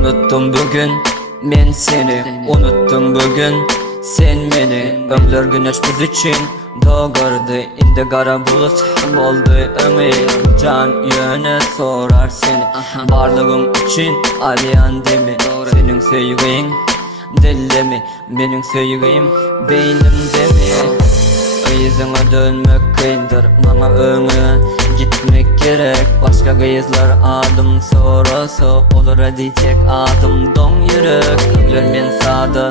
Unuttum bugün men seni, unuttum bugün sen meni. Ömür güneş biz için doğurdu, indi kara bulut oldu ömür. Can yöne sorar seni, varlığım için arayan demi. Senin sevgin dille mi, benim sevgim beynimde mi? Yüzüne dönmek kıyındır, bana ömür gitmek gerek. Başka kızlar adım sorusu olur diyecek adım don yürek. Ömür men sağda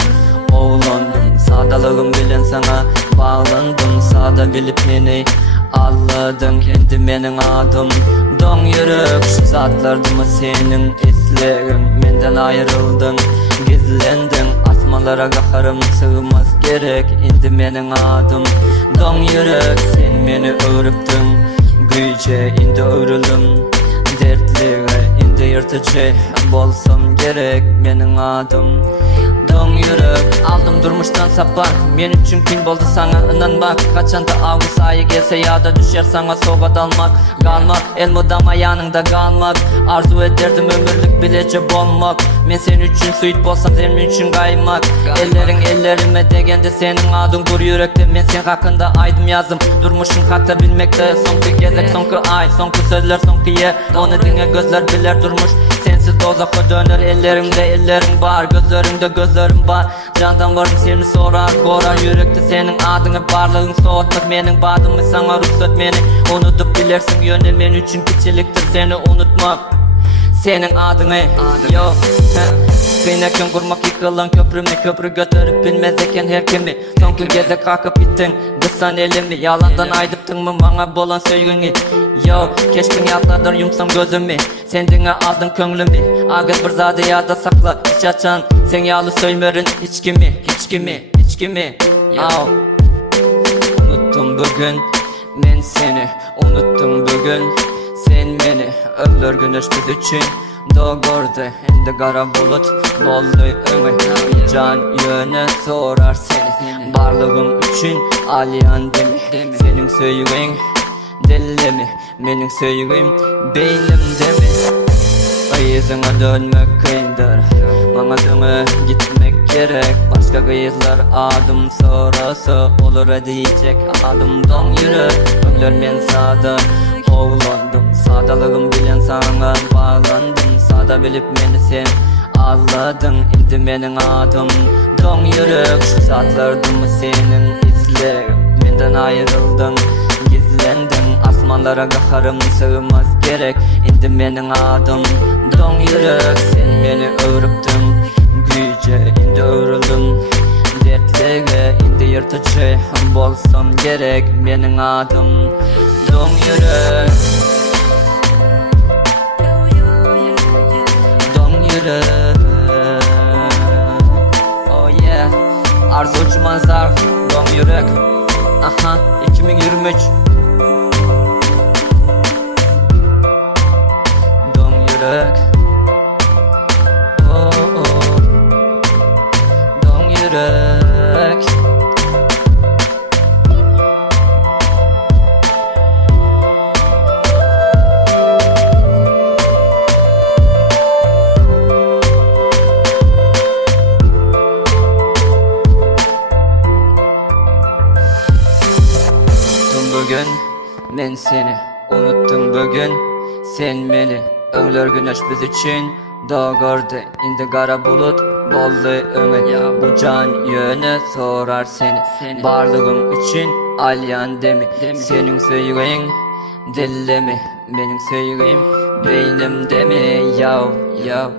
oğlandım, sağdalığım bilen sana bağlandım. Sağda bilip beni ağladın, kendi menin adım don yürek. Şu zatlardı mı senin izlerin, menden ayrıldın, gizlendin. Asmalara kaharım sığmaz gerek, indi menin adım don yürek. Sen beni öğrüptün güce, indi örülüm dertliğe, indi yırtıcı bolsam gerek. Menin adım don yürek. Aldım durmuştan sapar, men üçün kin boldu sana inanmak. Kaçanda avgust ayı gelse ya da düşer sana soğuğa dalmak. Kalmak el mudama yanında kalmak, arzu ederdim ömürlük bilece bolmak. Men sen üçün suyut bolsam sen üçün kaymak. Ellerin ellerime degende senin adın kur yürekte. Men sen hakkında aydım yazdım, durmuşum hatta bilmekte. Sonku gezek, sonku ay, sonku sözler, sonku yer. Onu dinle gözler biler durmuş, sensiz dozakka döner. Ellerimde ellerin var, gözlerimde gözlerim var. Candan vardım seni sorar, korar yürekte senin adını. Varlığın soğutmak menin badımı, sana ruhsat meni unutup bilersin yönel. Men üçün küçüktür seni unutmak, senin adını yok. Kıynakken kurmak yıkılan köprümü, köprü götürüp bilmez eken her kimi. Son gün geze kalkıp gittin, kıssan elimi. Yalandan aydıptın mı bana bolan sevgini? Yo, keşkin yatladır yumsam gözümü, sendine aldın könlümü. Ağız bir zade ya da sakla hiç açan, sen yağlı söymerin hiç kimi, hiç kimi, hiç kimi. Unuttum bugün men seni, unuttum bugün sen beni. Ömür güneş biz için doğurdu, indi kara bulut oldu ömür. Can yöne sorar seni, varlığım için alayan demi. Senin sevgin dille mi, benim sevgim beynimde mi? Yüzüne dönmek kıyındır, bana dönme gitmek gerek. Başka kızlar adım sorusu olur diyecek adım don yürek. Ömür men sağda oğlandım, sağdalığım bilen sana bağlandım. Sağda bilip beni sen ağladın, indi menin adım don yürek. Şu zatlardı mı senin izlerin, menden ayrıldın, gizlendin. Asmanlara kaharım sığmaz gerek, indi menin adım don yürek. Sen beni öğrüptün güce, indi örüldüm dertliğe, indi yırtıcı bolsam gerek. Menin adım don yürek, don yürek. Oh yeah, Arzucu Manzar, don yürek. Aha, 2023 don yürek. Oh oh, don yürek. Bugün men seni, unuttum bugün sen beni. Ömür güneş biz için doğurdu, indi kara bulut oldu ömür. Bu can yöne sorar seni, varlığım için alayan demi. Senin sevgin dille mi, benim sevgim beynimde mi? Yav yav.